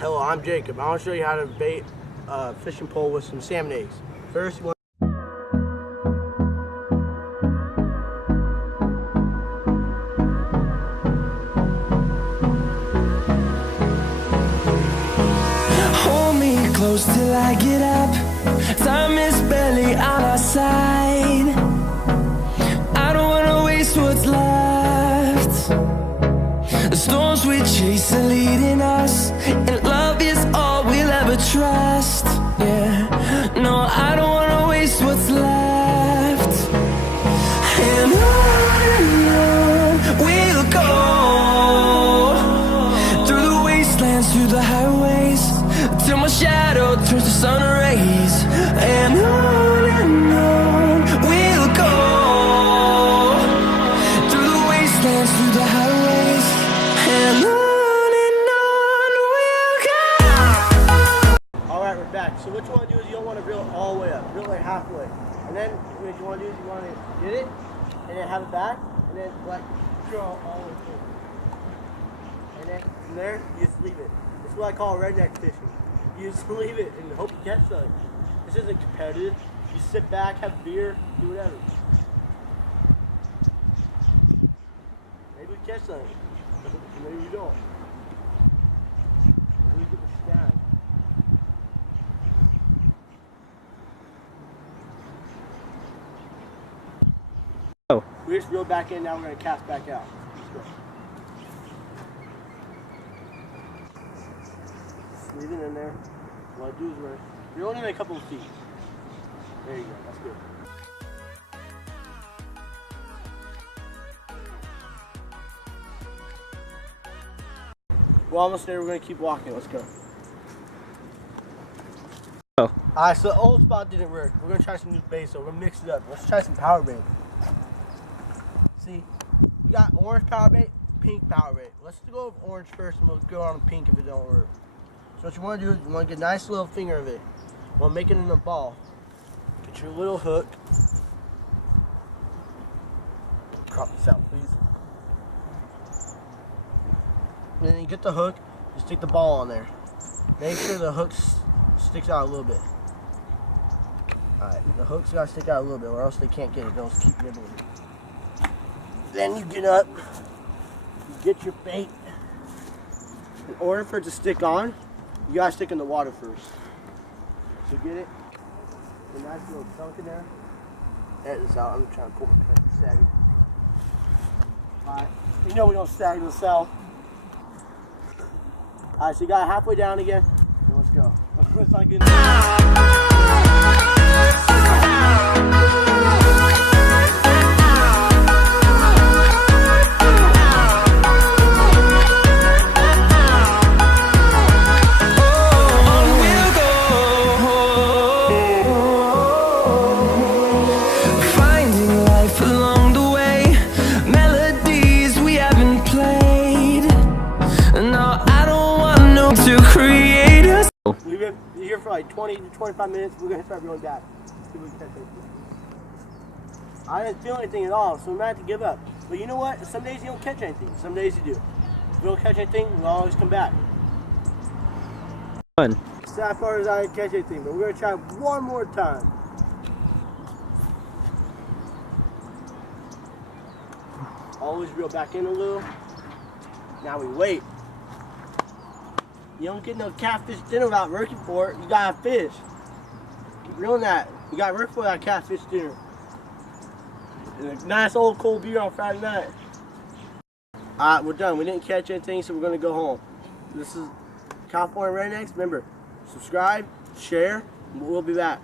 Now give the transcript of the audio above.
Hello, I'm Jacob. I want to show you how to bait a fishing pole with some salmon eggs. First, you want hold me close till I get up. Time is barely on our side. I don't wanna waste what's left. The storms we chase are leading us, and love is all we'll ever trust. Yeah, no, I don't wanna waste what's left. And on we'll go, through the wastelands, through the highways, till my shadow turns to sun rays. And on we'll go, through the wastelands, through the highways, and on we'll go. Alright, we're back. So what you want to do is you don't want to reel it all the way up. Reel it like halfway. And then what you want to do is you want to get it, and then have it back, and then like go all the way through. And then from there, you just leave it. This is what I call redneck fishing. You just leave it and hope you catch something. This isn't competitive. You sit back, have beer, do whatever. Maybe we catch something. Maybe you don't. Maybe we get the snag. Oh. We just reel back in, now we're going to cast back out. Let's go. Just leave it in there. What I do is we're only in a couple of feet. There you go, that's good. We're almost there, we're going to keep walking, let's go. Oh. Alright, so the old spot didn't work. We're going to try some new bait, so we're going to mix it up. Let's try some power bait. See, we got orange power bait, pink power bait. Let's go with orange first and we'll go on pink if it don't work. So what you want to do is you want to get a nice little finger of it. You want to make it in a ball. Get your little hook. Crop this out, please. And then you get the hook, you stick the ball on there. Make sure the hook sticks out a little bit. Alright, the hook's got to stick out a little bit or else they can't get it. They'll just keep nibbling. Then you get up, you get your bait. In order for it to stick on, you gotta stick in the water first. So get it, a nice little chunk in there. Edit this out, I'm trying to pull my pen, sag it. Alright, you know we don't sag the cell. Alright, so you got it halfway down again, and let's go. It's not good We've been here for like 20 to 25 minutes. We're going to start reeling back. See if we can catch anything. I didn't feel anything at all, so we might have to give up. But you know what? Some days you don't catch anything. Some days you do. If we don't catch anything, we'll always come back. Fun. It's as far as I didn't catch anything, but we're going to try one more time. Always reel back in a little. Now we wait. You don't get no catfish dinner without working for it. You gotta fish. Keep reeling that. You gotta work for that catfish dinner. And a nice old cold beer on Friday night. Alright, we're done. We didn't catch anything, so we're gonna go home. This is California Rednecks. Remember, subscribe, share, and we'll be back.